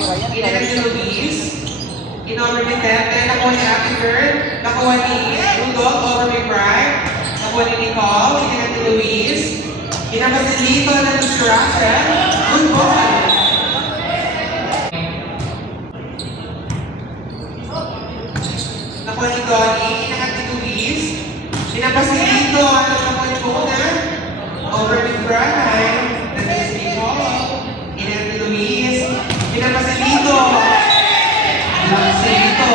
Inagat ni Luis. In-over ni Tete. Nakuha ni Ate Girl. Nakuha ni Rudolph over ni Brian. Nakuha ni Nicole. Inagat ni Luis. Inabas ni Lito na ni Shirasha. Good ball. Nakuha ni Donnie. Inagat ni Luis. Inabas ni Lito. Nakuha ni Mona. Over ni Brian. That is Nicole. Inagat ni Luis. Inabas ni Lito. Inabas ni Lito.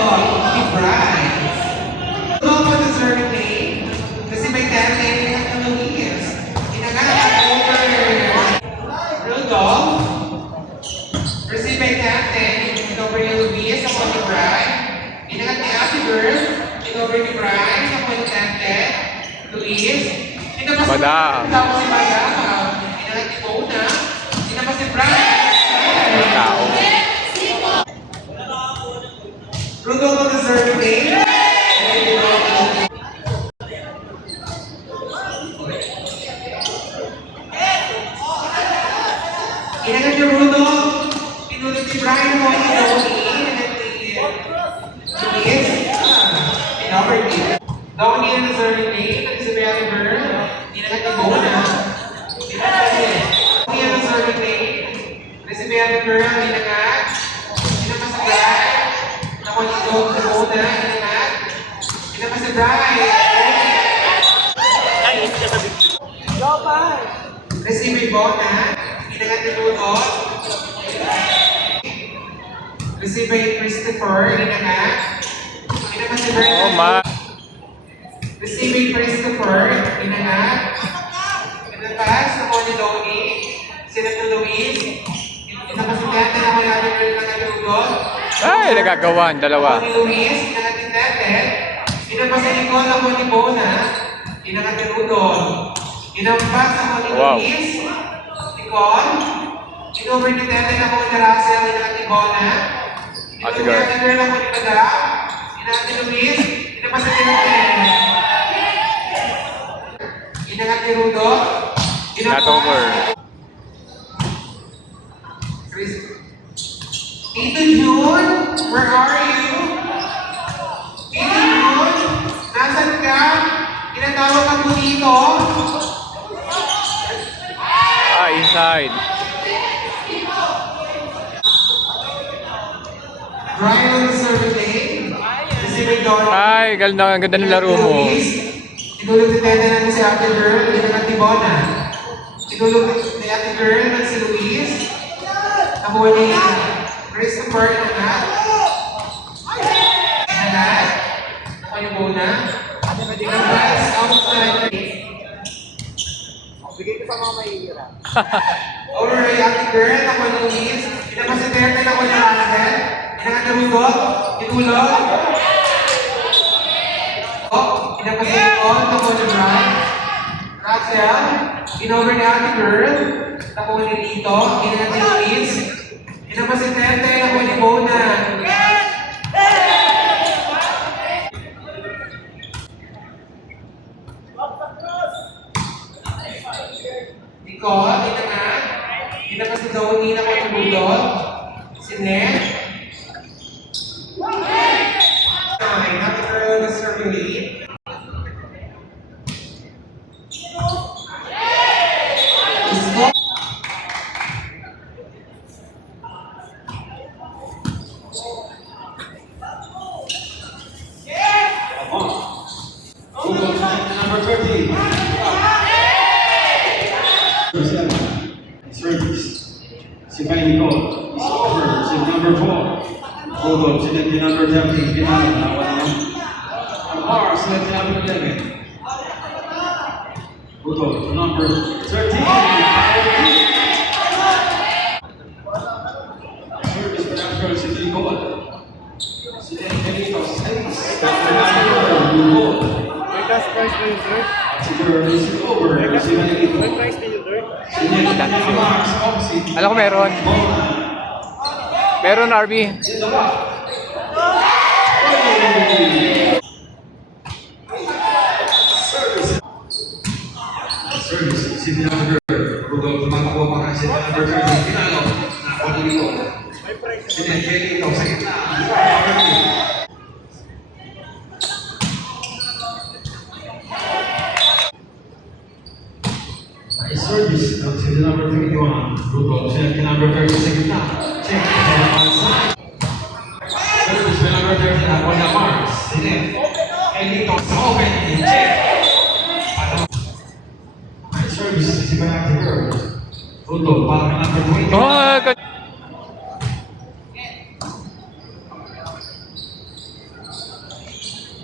Ni Brian. Rudolph on the serving lane. Kasi may 10 lane. Inagat ni Luis. Over Rudolph. Receive by Captain. Over ni Luis. Ako ni Brian. Inagat ni Ate Girl. Over ni Brian. Ako ni Captain. Luis. Inabas ni Madam. Tapos si Madam. Inagat ni Mona. Inabas si Brian. Rudolph on the serving lane. Inagat ni Rudolph. Pinulit ni Brian mo yung Donnie. Luis. Inoffer ni Donnie on the serving lane. Nag-sabi Ate Girl. Inagat ni Mona. Donnie on the serving lane. Nag-sabi Ate Girl. Inagat. Inapas si Brian. Nakuha ni Mona. Inagat. Inapas si Brian. Receive by Mona. Inagat ni Rudolph. Receive by Christopher. Inagat. Inagat si Brian. Receive by Christopher. Inagat. Inapas. Nakuha ni Donnie. Sila ni Luis. Inapas si Tete. Nakuha ni Ate Girl. Inagat ni Rudolph. Ay, nagagawan, dalawa. Nakuha ni Luis. Inagat ni Tete. Inapas si Nicole. Nakuha ni Mona. Inagat ni Rudolph. Inampas. Nakuha ni Luis. Nicole. In-over ni Tete. Nakuha ni Russell. Inagat ni Mona. Ate In-over ni Girl. Ate Girl. Nakuha ni Madam. Inagat ni Luis. Inapas ni Tete. Inagat ni Rudolph. Not over. Tito June, where are you? Tito June, nasan ka? Tinatawag ka po dito. Ah, inside. Brian on the serving lane. Receiving Donnie. Ay, ang ganda ng laro mo. Tinulog ni Tete natin si Ate Girl. Inagat ni Bona. Tinulog ni Ate Girl at si Luis. Nakuha ni Christopher. Inagat. Inagat. Nakuha ni Bona. Inagat. Outside. Bigay ko sa mga mahihirap. Over kay Ate Girl. Nakuha ni Luis. Inagat si Tete. Nakuha ni Russell. Inagat ni Rudolph. Tinulog. Inagat si Nicole. Nakuha ni Brian. Russell. In-over ni Ate Girl. Nakuha ni Lito. Inagat ni Luis. Inagat si Tete. Nakuha ni Mona. Nicole. Inagat. Inagat si Donnie. Nakuha ni Rudolph. Si Ned. Ate Girl na serving lead. Number 13. Service. Si Nicole. It's over. Si number 4. Rudolph. Si number 13. Pinalo. Amar. Si number 11. Rudolph. Number 13. Service. Number si Nicole. Si Enrico. Rudolph. Last price na yun, sir. Si Girl is over. Si Manilito. What price na yun, sir? Si Max opposite. Alam ko meron. Meron, RB. Si Daba. Service. Si number. Rudolph. Tumatakbo pa kasi si number 13. Pinalo. Nakuha ni Nicole. May price. Sineteli ito sa gitna. Overkill. Nice service. Up to the number 21. Rudolph. Sineteli number 30 sa gitna. Check. And onside. Service by number 30 na on the marks. Sinet. Elito sa open. Check. Nice service. Si Banati Girl. Rudolph. Para number 21. Oh,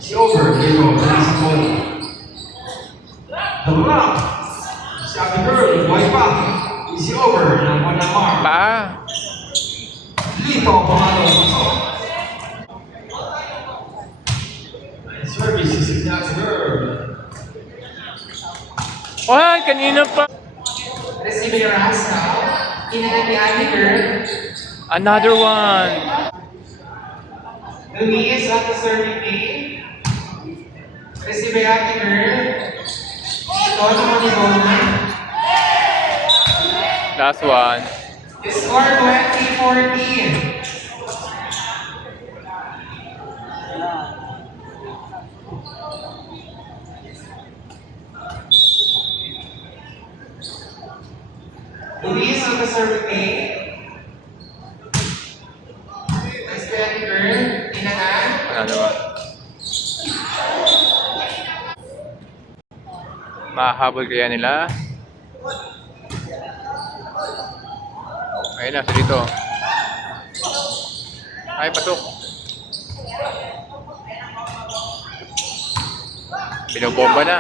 Si over, dito, nasa bola. The block. Si Ate Girl, white back. Si over, ng one mark. pa. Dito, pangalo, pasok. Nice service, si Ate Girl. Oh, kanina pa. Receive your ass now. Kinagat ni Ate Girl. Another one. Luis at the serving team. Receive your Ate Girl. Ito naman ni Bona. Last one. Score 20-14. Luis at the serving team. Nice to Ate Girl. Kinagat. Another one. Mahabol kaya nila? Ayun na, sa dito. Ay, patok. Binobomba na.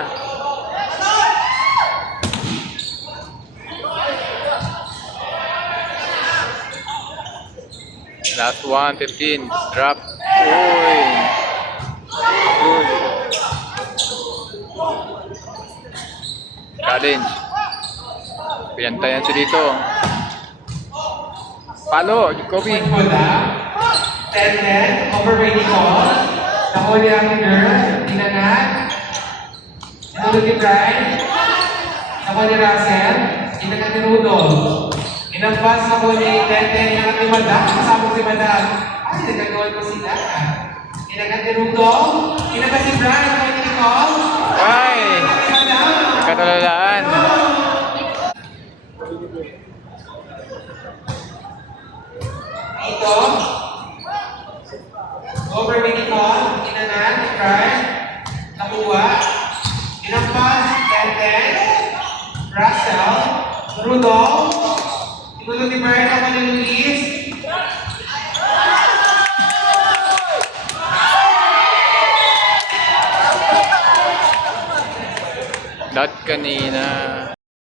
Last one, 15. Drop. Uy. Good. Challenge. Pinantayan siya dito. Palo, Kobe. Wala. 10-10. Over-rating call. Nahuli ang girl. Dinanat. Nahuli ni Brian. Nahuli ni Russell. Dinanat ni Rudolph. Inampas ako ni 10-10. Inangat ni Madam. Kasama si Madam. Ay, nagagawin ko sila. Inangat ni Rudolph. Inangat si Brian. Nahuli ni Nicole. Ay! Inangat ni Madam. Katalalaan. Dito. Over mini call. Inanan. Try. Nakuha. Inampas. 10-10. Russell. Rudolph. Tinulog ni Brian ako ni Luis. Dot kanina.